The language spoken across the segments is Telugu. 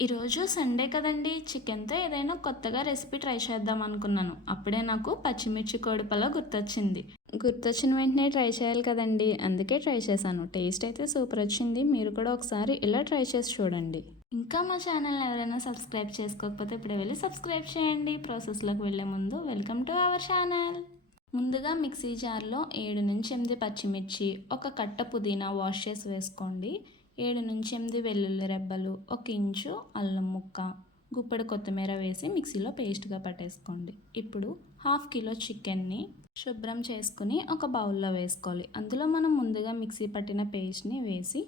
ఈరోజు సండే కదండీ! చికెన్‌తో ఏదైనా కొత్తగా రెసిపీ ట్రై చేద్దాం అనుకున్నాను. అప్పుడే నాకు పచ్చిమిర్చి కోడిపలావ్ గుర్తొచ్చింది. గుర్తొచ్చిన వెంటనే ట్రై చేయాలి కదండీ! అందుకే ట్రై చేశాను. టేస్ట్ అయితే సూపర్ వచ్చింది. మీరు కూడా ఒకసారి ఇలా ట్రై చేసి చూడండి. ఇంకా మా ఛానల్‌ని ఎవరైనా సబ్స్క్రైబ్ చేసుకోకపోతే ఇప్పుడే వెళ్లి సబ్స్క్రైబ్ చేయండి. ప్రాసెస్‌లోకి వెళ్ళే ముందు వెల్కమ్ టు అవర్ ఛానల్. ముందుగా మిక్సీ జార్‌లో 7-8 పచ్చిమిర్చి, ఒక కట్ట పుదీనా వాష్ చేసి వేసుకోండి. 7-8 వెల్లుల్లి రెబ్బలు, 1 ఇంచు అల్లం ముక్క, గుప్పెడు కొత్తిమీర వేసి మిక్సీలో పేస్ట్గా పట్టేసుకోండి. ఇప్పుడు 1/2 కిలో చికెన్ని శుభ్రం చేసుకుని ఒక బౌల్లో వేసుకోవాలి. అందులో మనం ముందుగా మిక్సీ పట్టిన పేస్ట్ని వేసి,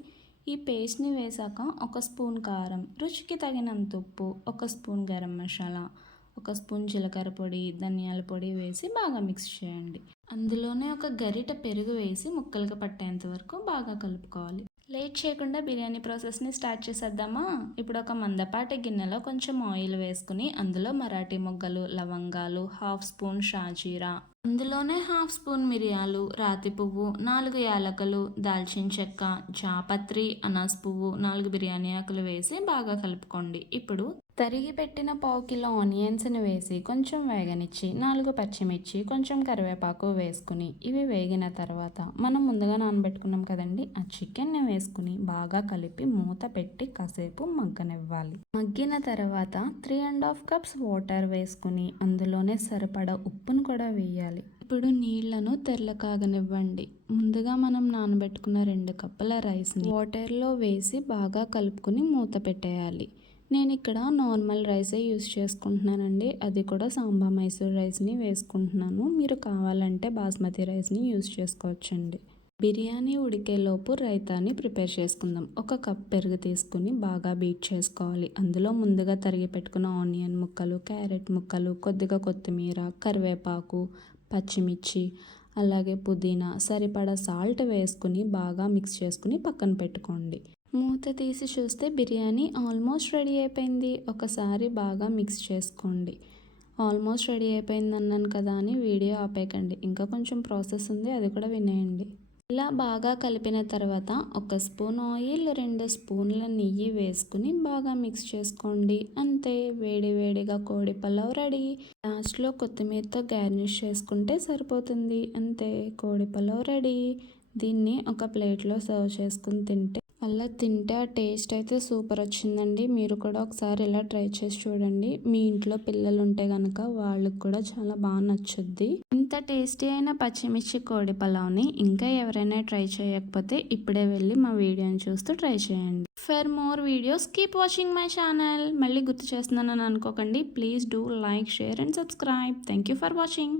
ఈ పేస్ట్ని వేసాక ఒక స్పూన్ కారం, రుచికి తగినంత ఉప్పు, ఒక స్పూన్ గరం మసాలా, ఒక స్పూన్ జీలకర్ర పొడి, ధనియాల పొడి వేసి బాగా మిక్స్ చేయండి. అందులోనే ఒక గరిటె పెరుగు వేసి ముక్కలుగా పట్టేంత వరకు బాగా కలుపుకోవాలి. లేట్ చేయకుండా బిర్యానీ ప్రాసెస్ని స్టార్ట్ చేసేద్దామా? ఇప్పుడు ఒక మందపాటి గిన్నెలో కొంచెం ఆయిల్ వేసుకుని అందులో మరాఠీ మొగ్గలు, లవంగాలు, 1/2 స్పూన్ షాజీరా, అందులోనే 1/2 స్పూన్ మిరియాలు, రాతి పువ్వు, 4 యాలకులు, దాల్చిన చెక్క, జాపత్రి, అనాస్ పువ్వు, 4 బిర్యానీ ఆకులు వేసి బాగా కలుపుకోండి. ఇప్పుడు తరిగి పెట్టిన 1/2 కిలో ఆనియన్స్ని వేసి కొంచెం వేగనిచ్చి 4 పచ్చిమిర్చి, కొంచెం కరివేపాకు వేసుకుని ఇవి వేగిన తర్వాత మనం ముందుగా నానబెట్టుకున్నాం కదండి, ఆ చికెన్ని వేసుకుని బాగా కలిపి మూత పెట్టి కాసేపు మగ్గనివ్వాలి. మగ్గిన తర్వాత 3½ కప్స్ వాటర్ వేసుకుని అందులోనే సరిపడా ఉప్పును కూడా వేయాలి. ఇప్పుడు నీళ్లను తెరల కాగనివ్వండి. ముందుగా మనం నానబెట్టుకున్న 2 కప్పుల రైస్ని వాటర్లో వేసి బాగా కలుపుకుని మూత పెట్టేయాలి. నేను ఇక్కడ నార్మల్ రైసే యూస్ చేసుకుంటున్నానండి. అది కూడా సాంబా మైసూర్ రైస్ని వేసుకుంటున్నాను. మీరు కావాలంటే బాస్మతి రైస్ని యూస్ చేసుకోవచ్చండి. బిర్యానీ ఉడికేలోపు రైతాని ప్రిపేర్ చేసుకుందాం. 1 కప్ పెరుగు తీసుకుని బాగా బీట్ చేసుకోవాలి. అందులో ముందుగా తరిగి పెట్టుకున్న ఆనియన్ ముక్కలు, క్యారెట్ ముక్కలు, కొద్దిగా కొత్తిమీర, కరివేపాకు, పచ్చిమిర్చి, అలాగే పుదీనా, సరిపడా సాల్ట్ వేసుకుని బాగా మిక్స్ చేసుకుని పక్కన పెట్టుకోండి. మూత తీసి చూస్తే బిర్యానీ ఆల్మోస్ట్ రెడీ అయిపోయింది. ఒకసారి బాగా మిక్స్ చేసుకోండి. ఆల్మోస్ట్ రెడీ అయిపోయింది అన్నాను కదా అని వీడియో ఆపేయకండి. ఇంకా కొంచెం ప్రాసెస్ ఉంది, అది కూడా వినేయండి. ఇలా బాగా కలిపిన తర్వాత 1 స్పూన్ ఆయిల్, 2 స్పూన్ల నెయ్యి వేసుకుని బాగా మిక్స్ చేసుకోండి. అంతే, వేడి వేడిగా కోడి పలావ్ రెడీ. లాస్ట్లో కొత్తిమీరతో గార్నిష్ చేసుకుంటే సరిపోతుంది. అంతే, కోడి పలావ్ రెడీ. దీన్ని ఒక ప్లేట్లో సర్వ్ చేసుకుని అలా తింటే ఆ టేస్ట్ అయితే సూపర్ వచ్చిందండి. మీరు కూడా ఒకసారి ఇలా ట్రై చేసి చూడండి. మీ ఇంట్లో పిల్లలు ఉంటే కనుక వాళ్ళకి కూడా చాలా బాగా నచ్చుద్ది. ఇంత టేస్టీ అయిన పచ్చిమిర్చి కోడి పలావ్ని ఇంకా ఎవరైనా ట్రై చేయకపోతే ఇప్పుడే వెళ్ళి మా వీడియోని చూస్తూ ట్రై చేయండి. For more videos keep watching my channel. మళ్ళీ గుర్తు చేస్తున్నానని అనుకోకండి. Please do like, share and subscribe. Thank you for watching.